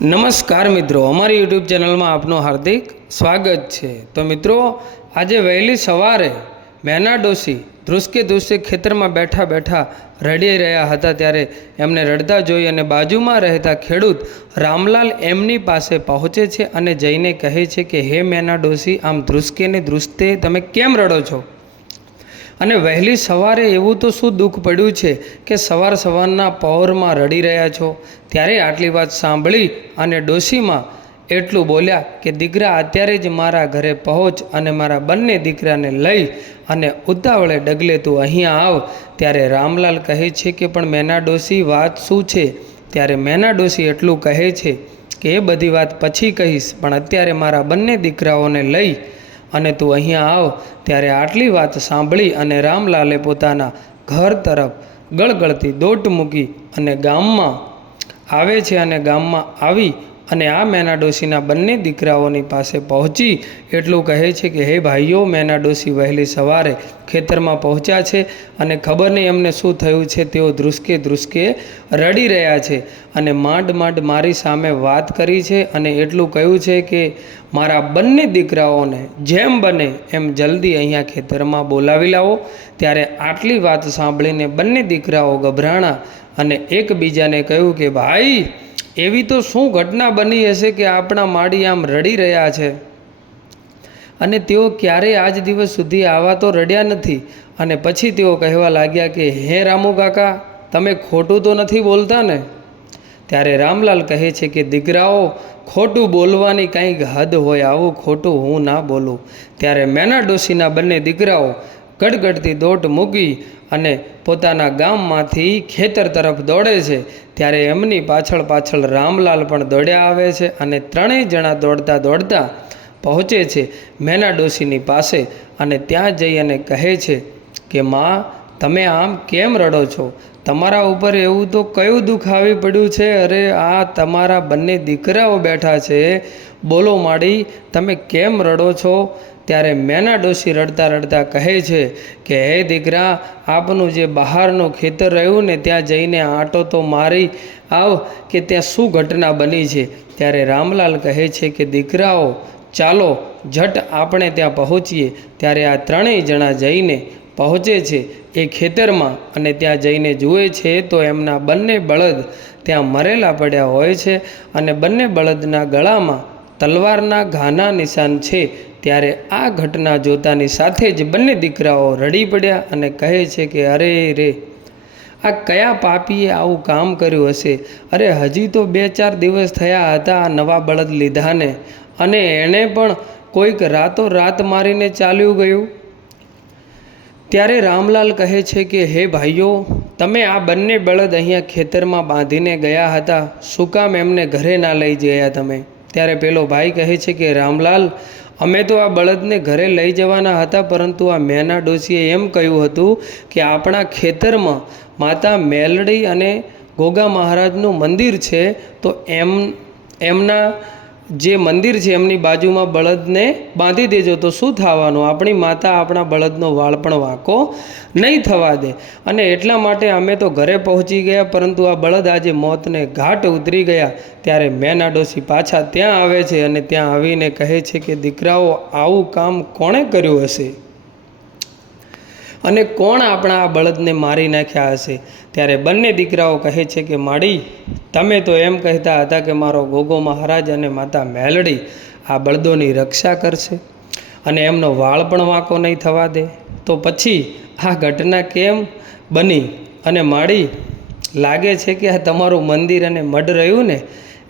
નમસ્કાર મિત્રો, અમારી યુટ્યુબ ચેનલમાં આપનું હાર્દિક સ્વાગત છે। તો મિત્રો, આજે વહેલી સવારે મેના ડોશી ધ્રુસકે ધ્રુસકે ખેતરમાં બેઠા બેઠા રડી રહ્યા હતા ત્યારે એમને રડતા જોઈ અને બાજુમાં રહેતા ખેડૂત રામલાલ એમની પાસે પહોંચે છે અને જઈને કહે છે કે હે મેના ડોશી, આમ ધ્રુસકે ને ધ્રુસતે તમે કેમ રડો છો? અને વહેલી સવારે એવું તો શું દુઃખ પડ્યું છે કે સવારના પહોરમાં રડી રહ્યા છો? ત્યારે આટલી વાત સાંભળી અને ડોશીમાં એટલું બોલ્યા કે દીકરા, અત્યારે જ મારા ઘરે પહોંચ અને મારા બંને દીકરાને લઈ અને ઉતાવળે ડગલે તું અહીંયા આવ। ત્યારે રામલાલ કહે છે કે પણ મેના ડોશી, વાત શું છે? ત્યારે મેના ડોશી એટલું કહે છે કે એ બધી વાત પછી કહીશ, પણ અત્યારે મારા બંને દીકરાઓને લઈ અને તું અહીંયા આવ। ત્યારે આટલી વાત સાંભળી અને રામલાલે પોતાના ઘર તરફ ગળગળતી દોટ મૂકી અને ગામમાં આવે છે અને ગામમાં આવી અને આ મેના ડોશીના બંને દીકરાઓની પાસે પહોંચી એટલું કહે છે કે હે ભાઈઓ, મેના ડોશી વહેલી સવારે ખેતરમાં પહોંચ્યા છે અને ખબર નહીં એમને શું થયું છે, તેઓ ધ્રુસકે ધ્રુસકે રડી રહ્યા છે અને માંડ માંડ મારી સામે વાત કરી છે અને એટલું કહ્યું છે કે મારા બંને દીકરાઓને જેમ બને એમ જલ્દી અહીંયા ખેતરમાં બોલાવી લાવો। ત્યારે આટલી વાત સાંભળીને બંને દીકરાઓ ગભરાણા અને એકબીજાને કહ્યું કે ભાઈ, એવી તો શું ઘટના બની હશે કે આપણા માળી આમ રડી રહ્યા છે? અને તેઓ ક્યારેય આજ દિવસ સુધી આવા તો રડ્યા નથી। અને પછી તેઓ કહેવા લાગ્યા કે હે રામુ કાકા, તમે ખોટું તો નથી બોલતા ને? ત્યારે રામલાલ કહે છે કે દીકરાઓ, ખોટું બોલવાની કંઈક હદ હોય, આવું ખોટું હું ના બોલું। ત્યારે મેના ડોશીના બંને દીકરાઓ ગડગડતી દોટ મૂકી અને પોતાના ગામમાંથી ખેતર તરફ દોડે છે। ત્યારે એમની પાછળ પાછળ રામલાલ પણ દોડ્યા આવે છે અને ત્રણેય જણા દોડતા દોડતા પહોંચે છે મેના ડોશીની પાસે અને ત્યાં જઈ અને કહે છે કે માં, તમે આમ કેમ રડો છો? તમારા ઉપર એવું તો કયું દુઃખ આવી પડ્યું છે? અરે આ તમારા બંને દીકરાઓ બેઠા છે, બોલો માડી, તમે કેમ રડો છો? ત્યારે મેના ડોશી રડતા રડતા કહે છે કે હે દીકરા, આપનું જે બહારનું ખેતર રહ્યું ને, ત્યાં જઈને આંટો તો મારી આવ કે ત્યાં શું ઘટના બની છે? ત્યારે રામલાલ કહે છે કે દીકરાઓ, ચાલો ઝટ આપણે ત્યાં પહોંચીએ। ત્યારે આ ત્રણેય જણા જઈને પહોંચે છે એ ખેતરમાં અને ત્યાં જઈને જુએ છે તો એમના બંને બળદ ત્યાં મરેલા પડ્યા હોય છે અને બંને બળદના ગળામાં તલવારના ઘાના નિશાન છે। ત્યારે આ ઘટના જોતાની સાથે જ બંને દીકરાઓ રડી પડ્યા અને કહે છે કે અરે રે, આ કયા પાપીએ આવું કામ કર્યું હશે? અરે હજી તો 2-4 દિવસ થયા હતા આ નવા બળદ લીધાને, અને એણે પણ કોઈક રાતોરાત મારીને ચાલ્યું ગયું। ત્યારે રામલાલ કહે છે કે હે ભાઈઓ, તમે આ બંને બળદ અહીંયા ખેતરમાં બાંધીને ગયા હતા, શું કામ એમને ઘરે ના લઈ ગયા તમે? ત્યારે પેલો ભાઈ કહે છે કે રામલાલ, અમે તો આ બળદને ઘરે લઈ જવાના હતા, પરંતુ આ મેના ડોશીએ એમ કહ્યું હતું કે આપણા ખેતરમાં માતા મેલડી અને ગોગા મહારાજનું મંદિર છે, તો એમના જે મંદિર છે એમની બાજુમાં બળદને બાંધી દેજો તો શું થવાનું? આપણી માતા આપણા બળદનો વાળ પણ વાંકો નહીં થવા દે। અને એટલા માટે અમે તો ઘરે પહોંચી ગયા, પરંતુ આ બળદ આજે મોતને ઘાટ ઉતરી ગયા। ત્યારે મેના ડોશી પાછા ત્યાં આવે છે અને ત્યાં આવીને કહે છે કે દીકરાઓ, આવું કામ કોણે કર્યું હશે અને કોણ આપણા આ બળદને મારી નાખ્યા હશે? ત્યારે બંને દીકરાઓ કહે છે કે માડી, તમે તો એમ કહેતા હતા કે મારો ગોગો મહારાજ અને માતા મેલડી આ બળદોની રક્ષા કરશે અને એમનો વાળ પણ વાંકો નહીં થવા દે, તો પછી આ ઘટના કેમ બની? અને માડી, લાગે છે કે આ તમારું મંદિર અને મઢ રહ્યું ને,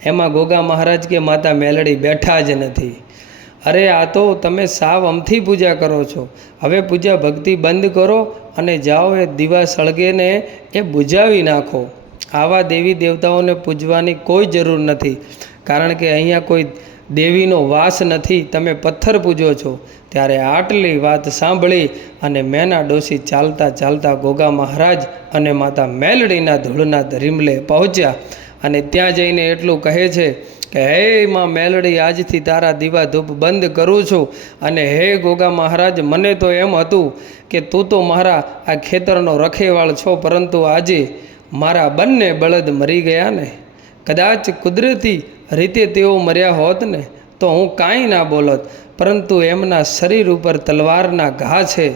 એમાં ગોગા મહારાજ કે માતા મેલડી બેઠા જ નથી। અરે આ તો તમે સાવ અમથી પૂજા કરો છો। હવે પૂજા ભક્તિ બંધ કરો અને જાઓ એ દીવા સળગેને એ બુજાવી નાખો। આવા દેવી દેવતાઓને પૂજવાની કોઈ જરૂર નથી, કારણ કે અહીંયા કોઈ દેવીનો વાસ નથી, તમે પથ્થર પૂજો છો। ત્યારે આટલી વાત સાંભળી અને મેના ડોશી ચાલતા ચાલતા ગોગા મહારાજ અને માતા મેલડીના ધૂળના ધરીમલે પહોંચ્યા અને ત્યાં જઈને એટલું કહે છે કે હે માં મેલડી, આજથી તારા દીવા ધૂપ બંધ કરું છું, અને હે ગોગા મહારાજ, મને તો એમ હતું કે તું તો મારા આ ખેતરનો રખેવાળ છો, પરંતુ આજે મારા બંને બળદ મરી ગયા ને, કદાચ કુદરતી રીતે તેઓ મર્યા હોત ને તો હું કાંઈ ના બોલત, પરંતુ એમના શરીર ઉપર તલવારના ઘા છે,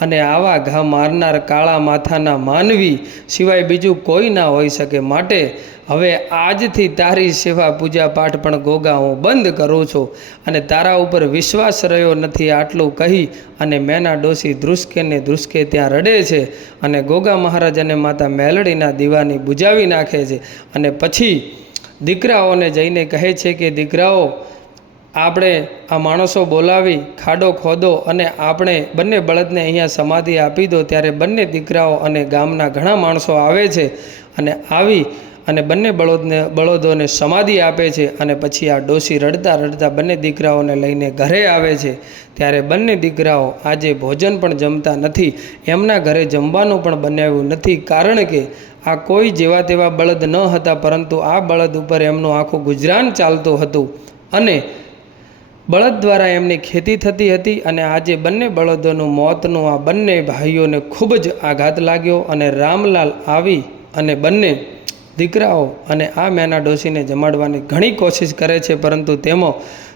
અને આવા ઘા મારનાર કાળા માથાના માનવી સિવાય બીજું કોઈ ના હોઈ શકે. માટે હવે આજથી તારી સેવા પૂજા પાઠ પણ ગોગા હું બંધ કરું છું, અને તારા ઉપર વિશ્વાસ રહ્યો નથી. આટલું કહી અને મેના ડોસી ધ્રુસકે ને ધ્રુસકે ત્યાં રડે છે, અને ગોગા મહારાજ અને માતા મેલડીના દીવાની બુજાવી નાખે છે. અને પછી દીકરાઓને જઈને કહે છે કે દીકરાઓ, આપણે આ માણસો બોલાવી ખાડો ખોદો અને આપણે બંને બળદને અહીંયા સમાધિ આપી દો. ત્યારે બંને દીકરાઓ અને ગામના ઘણા માણસો આવે છે, અને આવી અને બંને બળદોને સમાધિ આપે છે. અને પછી આ ડોસી રડતા રડતા બંને દીકરાઓને લઈને ઘરે આવે છે. ત્યારે બંને દીકરાઓ આજે ભોજન પણ જમતા નથી, એમના ઘરે જમવાનું પણ બનાવ્યું નથી, કારણ કે આ કોઈ જેવા તેવા બળદ ન હતા, પરંતુ આ બળદ ઉપર એમનું આખું ગુજરાન ચાલતું હતું, અને બળદ દ્વારા એમની ખેતી થતી હતી. અને આજે બંને બળદોનું મોતનું આ બંને ભાઈઓને ખૂબ જ આઘાત લાગ્યો. અને રામલાલ આવી અને બંને દીકરાઓ અને આ મેના ડોસીને જમાડવાની ઘણી કોશિશ કરે છે, પરંતુ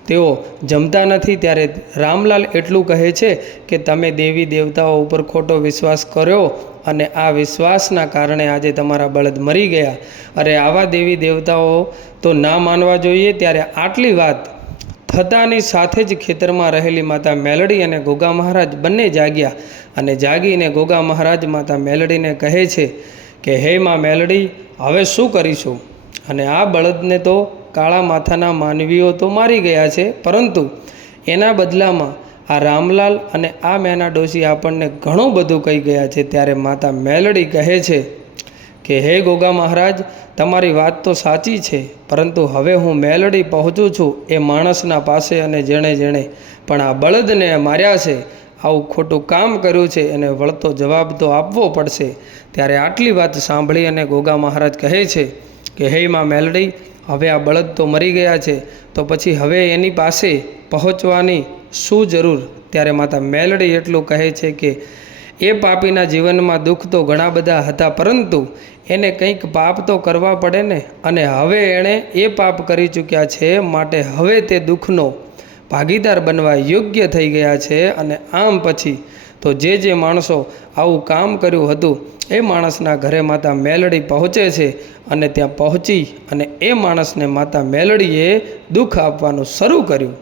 તેઓ જમતા નથી. ત્યારે રામલાલ એટલું કહે છે કે તમે દેવી દેવતાઓ ઉપર ખોટો વિશ્વાસ કર્યો, અને આ વિશ્વાસના કારણે આજે તમારા બળદ મરી ગયા. અરે આવા દેવી દેવતાઓ તો ના માનવા જોઈએ. ત્યારે આટલી વાત થતાની સાથે જ ખેતરમાં રહેલી માતા મેલડી અને ગોગા મહારાજ બંને જાગ્યા, અને જાગીને ગોગા મહારાજ માતા મેલડીને કહે છે કે હે માં મેલડી, હવે શું કરીશું? અને આ બળદને તો કાળા માથાના માનવીઓ તો મારી ગયા છે, પરંતુ એના બદલામાં આ રામલાલ અને આ મેના ડોસી આપણને ઘણું બધું કહી ગયા છે. ત્યારે માતા મેલડી કહે છે કે હે ગોગા મહારાજ, તમારી વાત તો સાચી છે, પરંતુ હવે હું મેલડી પહોંચું છું એ માણસના પાસે, અને જેણે પણ આ બળદને માર્યા છે, આવું ખોટું કામ કર્યું છે, એને વળતો જવાબ તો આપવો પડશે. ત્યારે આટલી વાત સાંભળી અને ગોગા મહારાજ કહે છે કે હે માં મેલડી, હવે આ બળદ તો મરી ગયા છે, તો પછી હવે એની પાસે પહોંચવાની શું જરૂર? ત્યારે માતા મેલડી એટલું કહે છે કે એ પાપીના જીવનમાં દુઃખ તો ઘણા બધા હતા, પરંતુ એને કંઈક પાપ તો કરવા પડે ને, અને હવે એણે એ પાપ કરી ચૂક્યા છે, માટે હવે તે દુઃખનો ભાગીદાર બનવા યોગ્ય થઈ ગયા છે. અને આમ પછી તો જે માણસો આવું કામ કર્યું હતું એ માણસના ઘરે માતા મેલડી પહોંચે છે, અને ત્યાં પહોંચી અને એ માણસને માતા મેલડીએ દુઃખ આપવાનું શરૂ કર્યું.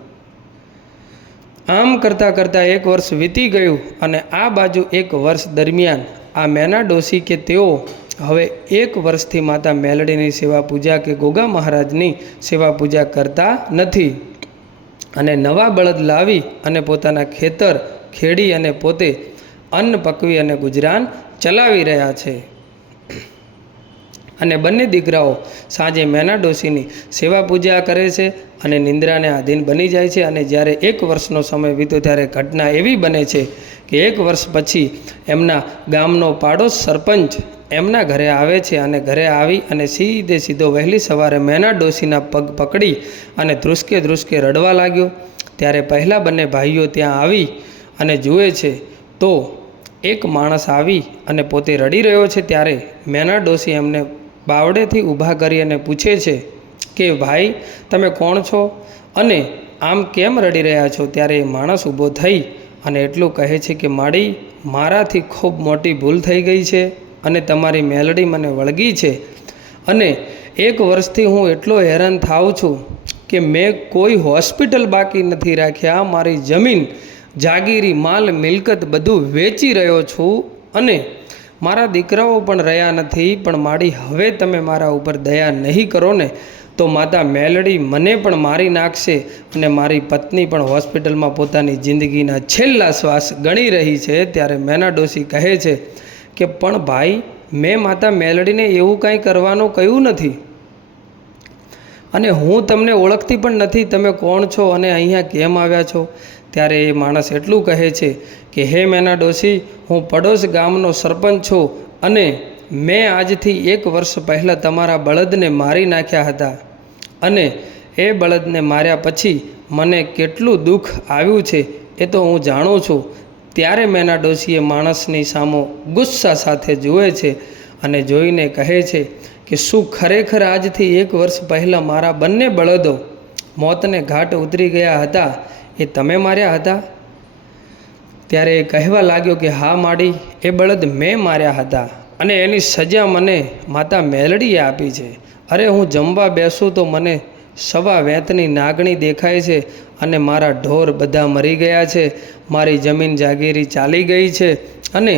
આમ કરતાં કરતાં 1 વર્ષ વીતી ગયું, અને આ બાજુ 1 વર્ષ દરમિયાન આ મેના ડોસી કે તેઓ હવે 1 વર્ષથી માતા મેલડીની સેવા પૂજા કે ગોગા મહારાજની સેવા પૂજા કરતા નથી, અને નવા બળદ લાવી અને પોતાના ખેતર ખેડી અને પોતે અન્ન પકવી અને ગુજરાન ચલાવી રહ્યા છે. અને બંને દીકરાઓ સાંજે મેના ડોસીની સેવા પૂજા કરે છે અને નિંદ્રાને આધીન બની જાય છે. અને જ્યારે 1 વર્ષનો સમય વીત્યો ત્યારે ઘટના એવી બને છે કે 1 વર્ષ પછી એમના ગામનો પાડોશ સરપંચ એમના ઘરે આવે છે, અને ઘરે આવી અને સીધો વહેલી સવારે મેના ડોસીના પગ પકડી અને ધ્રુસકે રડવા લાગ્યો. ત્યારે પહેલાં બંને ભાઈઓ ત્યાં આવી અને જુએ છે તો એક માણસ આવી અને પોતે રડી રહ્યો છે. ત્યારે મેના ડોસી એમને બાવડેથી ઊભા કરી અને પૂછે છે કે ભાઈ, તમે કોણ છો અને આમ કેમ રડી રહ્યા છો? ત્યારે એ માણસ ઊભો થઈ અને એટલું કહે છે કે માડી, મારાથી ખૂબ મોટી ભૂલ થઈ ગઈ છે, અને તમારી મેલડી મને વળગી છે, અને 1 વર્ષથી હું એટલો હેરાન થાઉં છું કે મેં કોઈ હોસ્પિટલ બાકી નથી રાખ્યા, મારી જમીન જાગીરી માલ મિલકત બધું વેચી રહ્યો છું, અને મારા દીકરાઓ પણ રહ્યા નથી. પણ માડી, હવે તમે મારા ઉપર દયા નહીં કરો ને તો માતા મેલડી મને પણ મારી નાખશે, અને મારી પત્ની પણ હોસ્પિટલમાં પોતાની જિંદગીના છેલ્લા શ્વાસ ગણી રહી છે. ત્યારે મેના ડોસી કહે છે કે પણ ભાઈ, મેં માતા મેલડીને એવું કાંઈ કરવાનું કહ્યું નથી, અને હું તમને ઓળખતી પણ નથી, તમે કોણ છો અને અહીંયા કેમ આવ્યા છો? ત્યારે એ માણસ એટલું કહે છે કે હે મેના ડોસી, હું પડોશ ગામનો સરપંચ છું, અને મેં આજથી 1 વર્ષ પહેલાં તમારા બળદને મારી નાખ્યા હતા, અને એ બળદને માર્યા પછી મને કેટલું દુઃખ આવ્યું છે એ તો હું જાણું છું. ત્યારે મેના ડોસીએ માણસની સામો ગુસ્સા સાથે જુએ છે અને જોઈને કહે છે કે શું ખરેખર આજથી 1 વર્ષ પહેલાં મારા બંને બળદો મોતને ઘાટ ઉતરી ગયા હતા એ તમે માર્યા હતા? ત્યારે એ કહેવા લાગ્યો કે હા માડી, એ બળદ મેં માર્યા હતા અને એની સજા મને માતા મેલડીએ આપી છે. અરે હું જમવા બેસું તો મને સવા વેંતની નાગણી દેખાય છે અને મારા ઢોર બધા મરી ગયા છે, મારી જમીન જાગીરી ચાલી ગઈ છે અને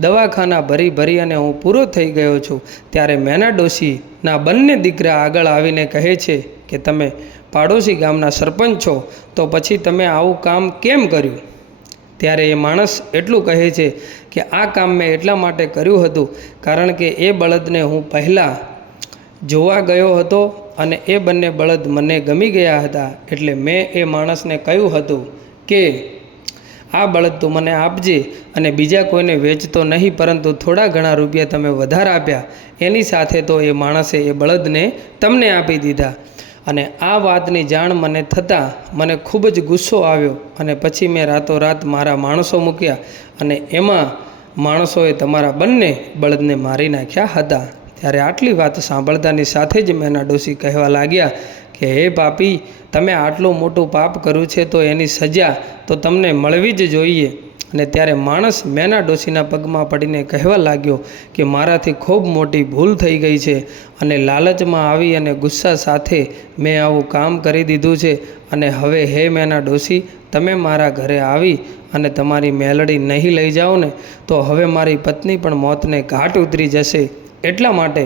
દવાખાના ભરી ભરી અને હું પૂરો થઈ ગયો છું. ત્યારે મેના ડોશીના બંને દીકરા આગળ આવીને કહે છે કે તમે પાડોશી ગામના સરપંચ છો, તો પછી તમે આવું કામ કેમ કર્યું? ત્યારે એ માણસ એટલું કહે છે કે આ કામ મેં એટલા માટે કર્યું હતું કારણ કે એ બળદને હું પહેલાં જોવા ગયો હતો અને એ બંને બળદ મને ગમી ગયા હતા, એટલે મેં એ માણસને કહ્યું હતું કે આ બળદ તું મને આપજે અને બીજા કોઈને વેચતો નહીં, પરંતુ થોડા ઘણા રૂપિયા તમે વધારે આપ્યા એની સાથે તો એ માણસે એ બળદને તમને આપી દીધા. અને આ વાતની જાણ મને થતાં મને ખૂબ જ ગુસ્સો આવ્યો અને પછી મેં રાતોરાત મારા માણસો મૂક્યા અને એમાં માણસોએ તમારા બંને બળદને મારી નાખ્યા હતા. ત્યારે આટલી વાત સાંભળતાની સાથે જ મેના ડોશી કહેવા લાગ્યા કે હે પાપી, તમે આટલું મોટું પાપ કર્યું છે તો એની સજા તો તમને મળવી જ જોઈએ. અને ત્યારે માણસ મેના ડોશીના પગમાં પડીને કહેવા લાગ્યો કે મારાથી ખૂબ મોટી ભૂલ થઈ ગઈ છે અને લાલચમાં આવી અને ગુસ્સા સાથે મેં આવું કામ કરી દીધું છે. અને હવે હે મેના ડોશી, તમે મારા ઘરે આવી અને તમારી મેલડી નહીં લઈ જાઓ ને તો હવે મારી પત્ની પણ મોતને ઘાટ ઉતરી જશે, એટલા માટે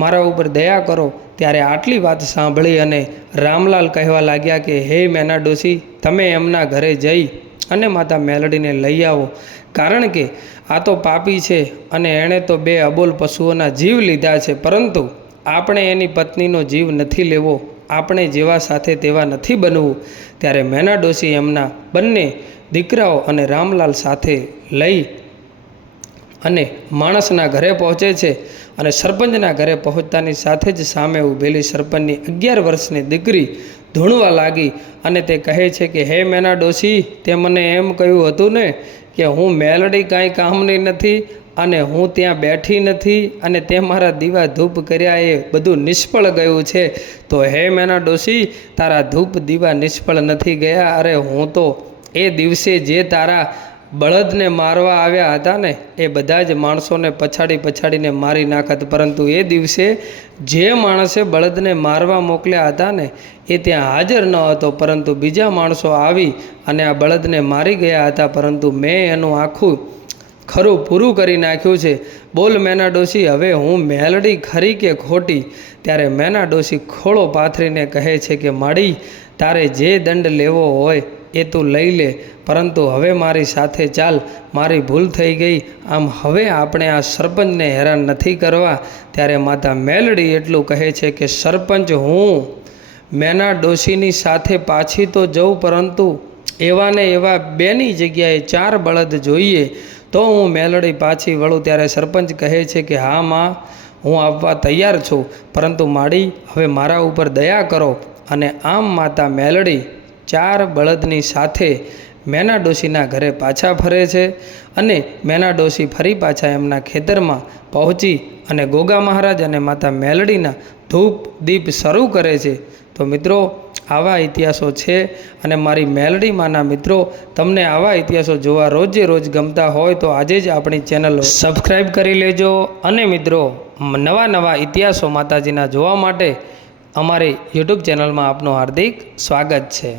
મારા ઉપર દયા કરો. ત્યારે આટલી વાત સાંભળી અને રામલાલ કહેવા લાગ્યા કે હે મેના ડોશી, તમે એમના ઘરે જઈ અને માતા મેલડીને લઈ આવો, કારણ કે આ તો પાપી છે અને એણે તો 2 અબોલ પશુઓના જીવ લીધા છે, પરંતુ આપણે એની પત્નીનો જીવ નથી લેવો, આપણે જેવા સાથે તેવા નથી બનવું. ત્યારે મેના ડોશી એમના બંને દીકરાઓ અને રામલાલ સાથે લઈ અને માણસના ઘરે પહોંચે છે અને સરપંચના ઘરે પહોંચતાની સાથે જ સામે ઊભેલી સરપંચની 11 વર્ષની દીકરી ધૂણવા લાગી અને તે કહે છે કે હે મેના ડોશી, તે મને એમ કહ્યું હતું ને કે હું મેલડી કાંઈ કામની નથી અને હું ત્યાં બેઠી નથી અને તે મારા દીવા ધૂપ કર્યા એ બધું નિષ્ફળ ગયું છે. તો હે મેના ડોશી, તારા ધૂપ દીવા નિષ્ફળ નથી ગયા. અરે હું તો એ દિવસે જે તારા બળદને મારવા આવ્યા હતા ને એ બધા જ માણસોને પછાડીને મારી નાખત, પરંતુ એ દિવસે જે માણસે બળદને મારવા મોકલ્યા હતા ને એ ત્યાં હાજર ન હતો, પરંતુ બીજા માણસો આવી અને આ બળદને મારી ગયા હતા, પરંતુ મેં એનું આખું ખરું પૂરું કરી નાખ્યું છે. બોલ મેના ડોશી, હવે હું મેલડી ખરી કે ખોટી? ત્યારે મેના ડોશી ખોળો પાથરીને કહે છે કે માડી, તારે જે દંડ લેવો હોય એ તું લઈ લે, પરંતુ હવે મારી સાથે ચાલ, મારી ભૂલ થઈ ગઈ. આમ હવે આપણે આ સરપંચને હેરાન નથી કરવા. ત્યારે માતા મેલડી એટલું કહે છે કે સરપંચ, હું મેના ડોશીની સાથે પાછી તો જઉં, પરંતુ એવા ને એવા 2ની જગ્યાએ 4 બળદ જોઈએ તો હું મેલડી પાછી વળું. ત્યારે સરપંચ કહે છે કે હા માં, હું આવવા તૈયાર છું, પરંતુ માડી હવે મારા ઉપર દયા કરો. અને આમ માતા મેલડી 4 બળદની સાથે મેના ડોશીના ઘરે પાછા ફરે છે અને મેના ડોશી ફરી પાછા એમના ખેતરમાં પહોંચી અને ગોગા મહારાજ અને માતા મેલડીના ધૂપ દીપ શરૂ કરે છે. તો મિત્રો, આવા ઇતિહાસો છે અને મારી મેલડી માના મિત્રો, તમને આવા ઇતિહાસો જોવા રોજે રોજ ગમતા હોય તો આજે જ આપણી ચેનલ સબસ્ક્રાઈબ કરી લેજો. અને મિત્રો, નવા ઇતિહાસો માતાજીના જોવા માટે અમારી યુટ્યુબ ચેનલમાં આપનું હાર્દિક સ્વાગત છે.